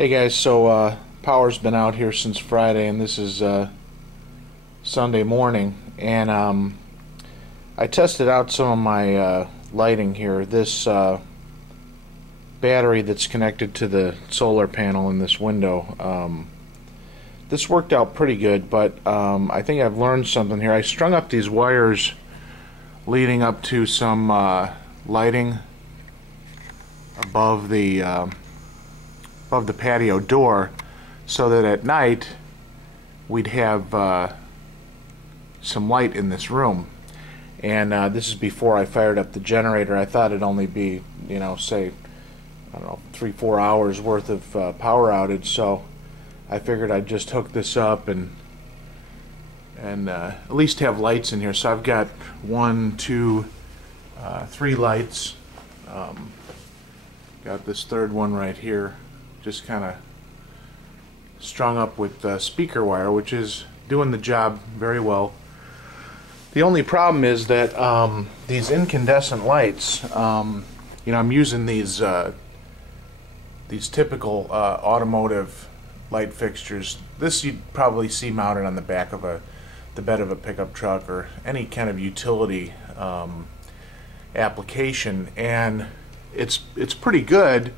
Hey guys, so power's been out here since Friday, and this is Sunday morning, and I tested out some of my lighting here. This battery that's connected to the solar panel in this window, this worked out pretty good, but I think I've learned something here. I strung up these wires leading up to some lighting above the patio door, so that at night we'd have some light in this room. And this is before I fired up the generator. I thought it'd only be, say, I don't know, 3-4 hours worth of power outage, so I figured I'd just hook this up and at least have lights in here. So I've got 1, 2, 3 lights. Got this third one right here, just kind of strung up with speaker wire, which is doing the job very well. The only problem is that these incandescent lights, I'm using these typical automotive light fixtures. This you'd probably see mounted on the back of the bed of a pickup truck or any kind of utility application, and it's pretty good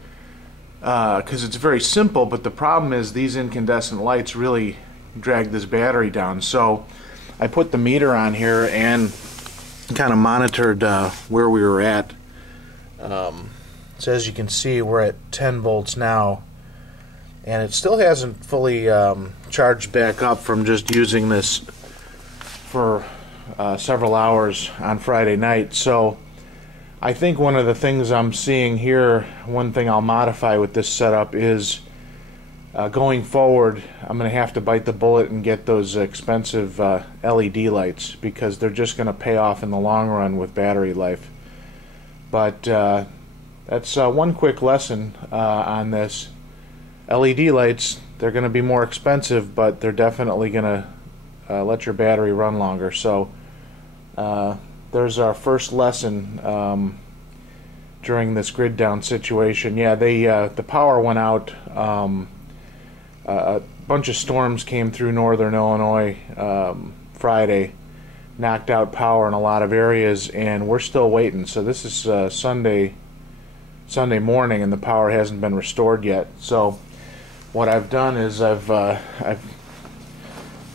because it's very simple, but the problem is these incandescent lights really drag this battery down. So I put the meter on here and kind of monitored where we were at. So as you can see, we're at 10 volts now, and it still hasn't fully charged back up from just using this for several hours on Friday night. So I think one of the things I'm seeing here, one thing I'll modify with this setup is going forward, I'm going to have to bite the bullet and get those expensive LED lights, because they're just going to pay off in the long run with battery life. But that's one quick lesson on this. LED lights, they're going to be more expensive, but they're definitely going to let your battery run longer. So there's our first lesson during this grid down situation. Yeah, the power went out. A bunch of storms came through northern Illinois Friday, knocked out power in a lot of areas, and we're still waiting. So this is Sunday morning, and the power hasn't been restored yet. So what I've done is I've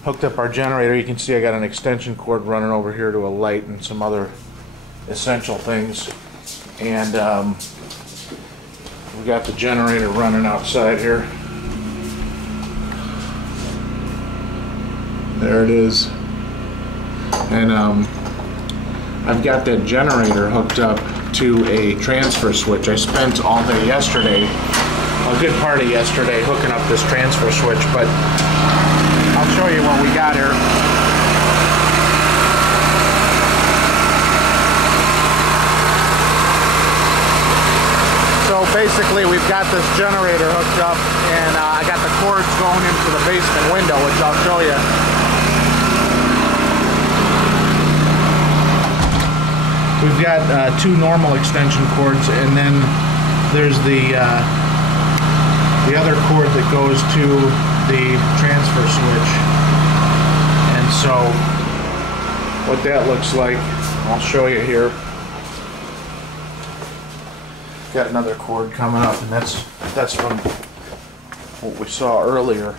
hooked up our generator. You can see I got an extension cord running over here to a light and some other essential things, and we got the generator running outside here. There it is, and I've got that generator hooked up to a transfer switch. I spent all day yesterday, a good part of yesterday, hooking up this transfer switch, but I'll show you what we got here. So basically we've got this generator hooked up, and I got the cords going into the basement window, which I'll show you. We've got 2 normal extension cords, and then there's the other cord that goes to the transfer switch. And so what that looks like, I'll show you here. Got another cord coming up, and that's from what we saw earlier.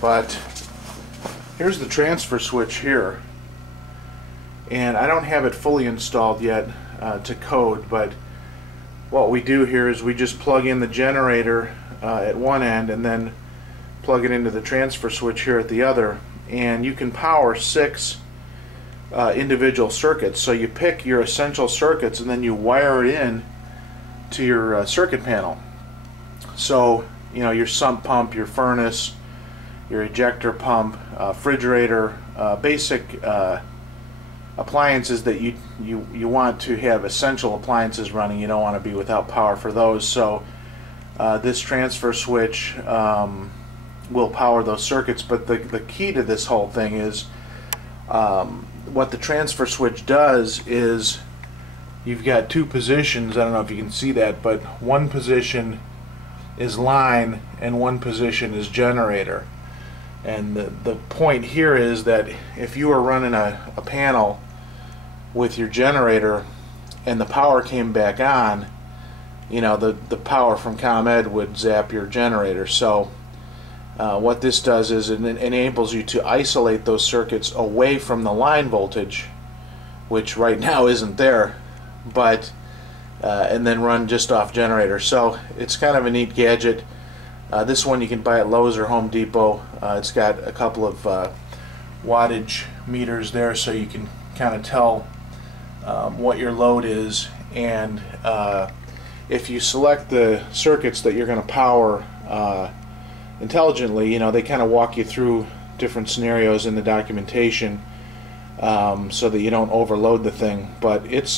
But here's the transfer switch here, and I don't have it fully installed yet to code, but what we do here is we just plug in the generator at one end and then plug it into the transfer switch here at the other, and you can power 6 individual circuits. So you pick your essential circuits and then you wire it in to your circuit panel. So your sump pump, your furnace, your ejector pump, refrigerator, basic appliances that you want to have essential appliances running. You don't want to be without power for those. So this transfer switch will power those circuits. But the key to this whole thing is what the transfer switch does is you've got 2 positions. I don't know if you can see that, but one position is line and one position is generator. And the point here is that if you were running a panel with your generator and the power came back on, you know, the power from ComEd would zap your generator. So what this does is it enables you to isolate those circuits away from the line voltage, which right now isn't there, but and then run just off generator. So it's kind of a neat gadget. This one you can buy at Lowe's or Home Depot. It's got a couple of wattage meters there, so you can kind of tell what your load is, and if you select the circuits that you're going to power intelligently, you know, they kind of walk you through different scenarios in the documentation, so that you don't overload the thing. But it's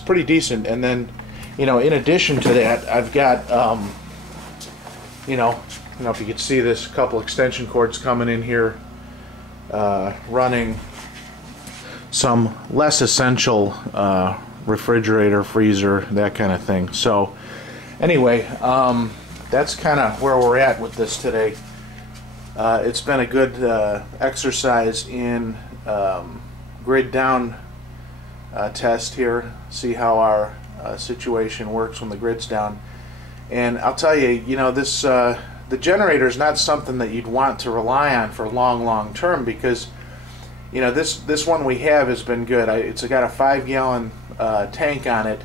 pretty decent. And then, you know, in addition to that, I've got you know, if you could see this, couple extension cords coming in here, running some less essential refrigerator, freezer, that kind of thing. So anyway, that's kind of where we're at with this today. It's been a good exercise in grid down test here, see how our situation works when the grid's down. And I'll tell you, you know, this the generator is not something that you'd want to rely on for long term, because, you know, this one we have has been good. It's got a 5-gallon tank on it,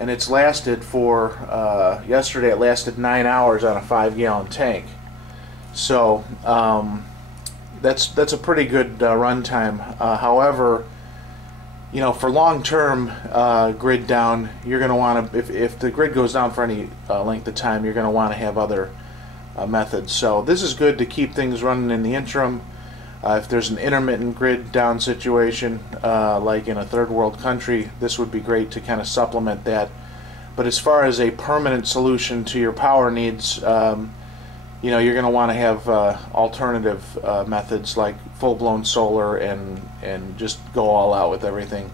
and it's lasted for yesterday it lasted 9 hours on a 5-gallon tank. So that's a pretty good run time. However, you know, for long-term grid down, you're going to want to, if the grid goes down for any length of time, you're going to want to have other methods. So this is good to keep things running in the interim. If there's an intermittent grid down situation, like in a third world country, this would be great to kind of supplement that. But as far as a permanent solution to your power needs, you know, you're going to want to have alternative methods like full-blown solar, and just go all out with everything,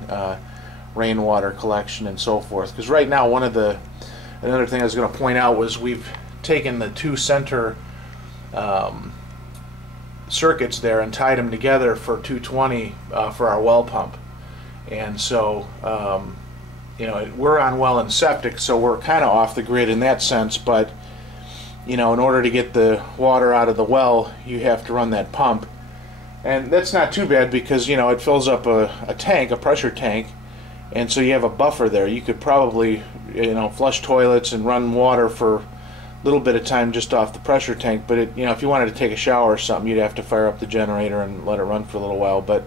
rainwater collection and so forth. Because right now, another thing I was going to point out was we've taken the two center circuits there and tied them together for 220 for our well pump. And so you know, we're on well and septic, so we're kind of off the grid in that sense, but you know, in order to get the water out of the well, you have to run that pump. And that's not too bad, because, you know, it fills up a tank, a pressure tank, and so you have a buffer there. You could probably, you know, flush toilets and run water for a little bit of time just off the pressure tank. But it, you know, if you wanted to take a shower or something, you'd have to fire up the generator and let it run for a little while. But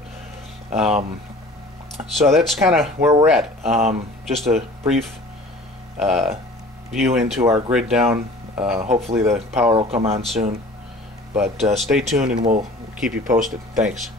so that's kind of where we're at. Just a brief view into our grid down. Hopefully the power will come on soon, but stay tuned and we'll keep you posted. Thanks.